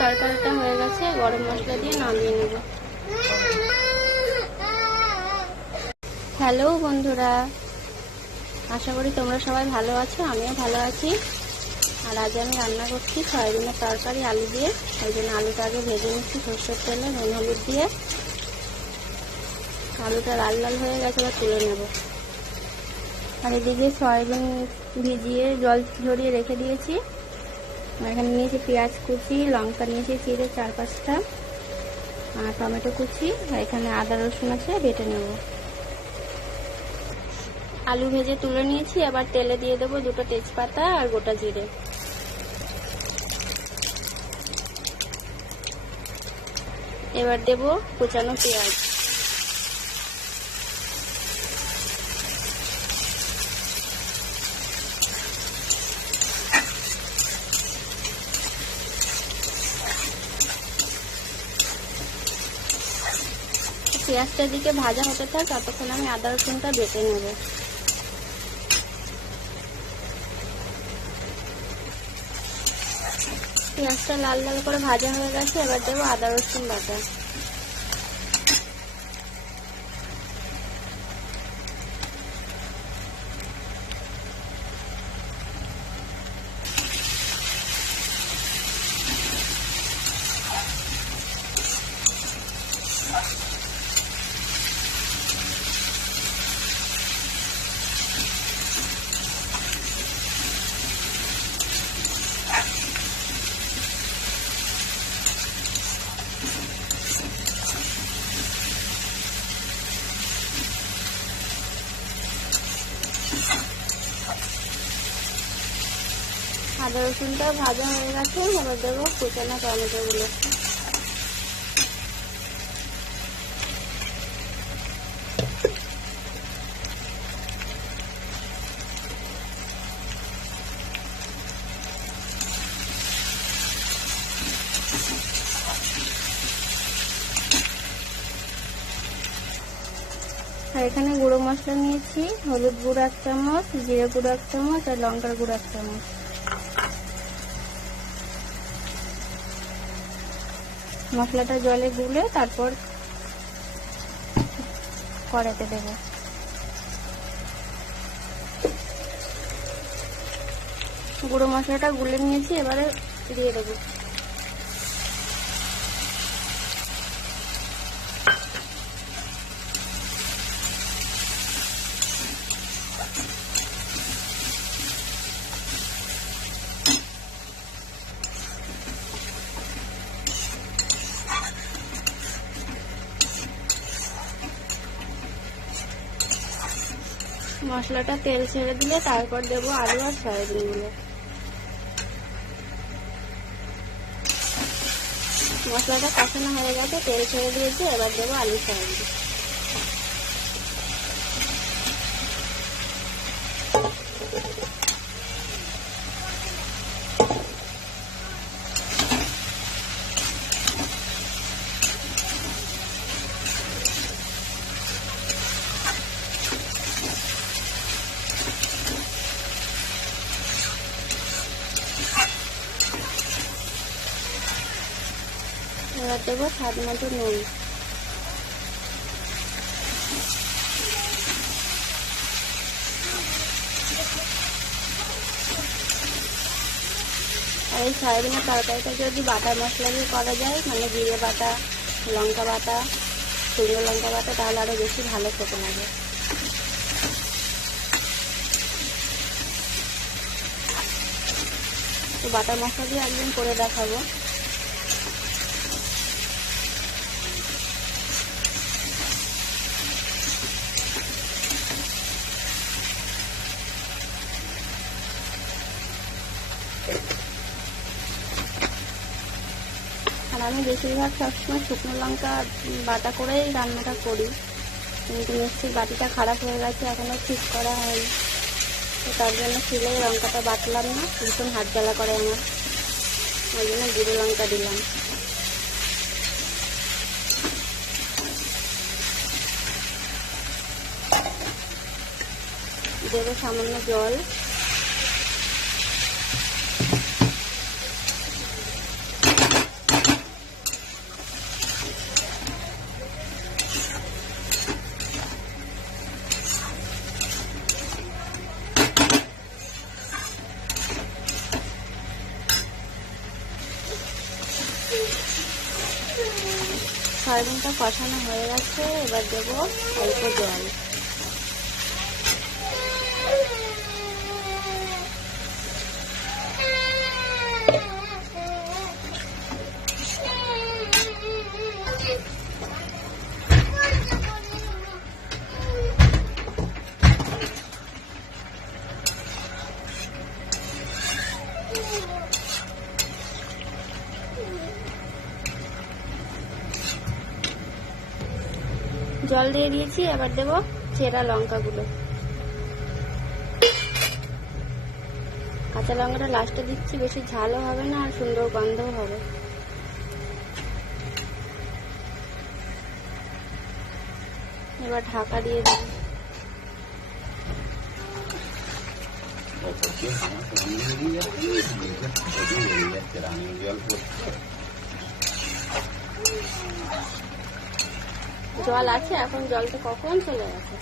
তরকারিটা হয়ে গেছে, গরম মশলা দিয়ে নামিয়ে নেব। হ্যালো বন্ধুরা, আশা করি তোমরা সবাই ভালো আছো, আমিও ভালো আছি। আর আজ আমি রান্না করছি সয়াবিনের তরকারি আলু দিয়ে। ওই জন্য আলুটা আগে ভেজে নিচ্ছি সরষের তেলে, নুন হলুদ দিয়ে। আলুটা লাল লাল হয়ে গেছে, এবার তুলে নেব। আর এদিকে সয়াবিন ভিজিয়ে জল ঝরিয়ে রেখে দিয়েছি। এখানে নিয়েছি পেঁয়াজ কুচি, লঙ্কা নিয়েছি চিড়ে 4-5টা, আর টমেটো কুচি, আর এখানে আদা রসুন আছে, বেটে নেব। আলু ভেজে তুলে নিয়েছি, এবার তেলে দিয়ে দেবো 2টো তেজপাতা আর গোটা জিরে। এবার দেব কুচানো পেঁয়াজ। পেঁয়াজটা দিকে ভাজা হতে থাক, ততক্ষণ আমি আদা রসুনটা বেটে নেব। পেঁয়াজটা লাল লাল করে ভাজা হয়ে গেছে, এবার দেবো আদা রসুন বাটা। আদা রসুনটা ভাজা হয়ে গেছে, এবার দেবো কুচানো টমেটোগুলো। আর এখানে গুঁড়ো মশলা নিয়েছি, হলুদ গুঁড়ো 1 চামচ, জিরে গুঁড়ো 1 চামচ, আর লঙ্কার গুঁড়ো 1 চামচ। মশলাটা জলে গুলে তারপর কড়াইতে দেব। গুঁড়ো মশলাটা গুলে নিয়েছি, এবারে দিয়ে দেবো। মশলাটা তেল ছেড়ে দিলে তারপর দেবো আলু আর সয়াবিনগুলো। মশলাটা কষানো হয়ে গেছে, তেল ছেড়ে দিয়েছি, এবার দেবো আলু সয়াবিন। এবার দেবো স্বাদ মতো নুন। আর এই সয়াবিনের তরকারিটা যদি বাটা মশলা দিয়ে করা যায়, মানে জিরে বাটা, লঙ্কা বাটা, শুকনো লঙ্কা বাটা, তাহলে আরও বেশি ভালো খেতে লাগে। তো বাটা মশলা দিয়ে একদিন করে দেখাবো। আর আমি বেশিরভাগ সবসময় শুকনো লঙ্কা বাটা করেই রান্নাটা করি, কিন্তু মিক্সির বাটিটা খারাপ হয়ে গেছে, এখনো ঠিক করা হয়নি। তো তার জন্য শিলে লঙ্কাটা বাটলাম না, ভীষণ হাত জ্বালা করে আমার, ওই জন্য জিরে লঙ্কা দিলাম। দেবো সামান্য জল। সয়াবিনটা কষানো হয়ে গেছে, এবার দেবো অল্প জল। জল দিয়ে দিয়েছি, এবার দেবো চেরা লঙ্কাগুলো। কাঁচা লঙ্কাটা লাস্টে দিচ্ছি, বেশি ঝালও হবে না আর সুন্দর গন্ধও হবে। এবার ঢাকা দিয়ে দেবো। জল আছে, এখন জলটা কখন চলে গেছে।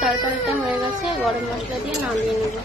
তরকারিটা হয়ে গেছে, গরম মশলা দিয়ে নামিয়ে নেব।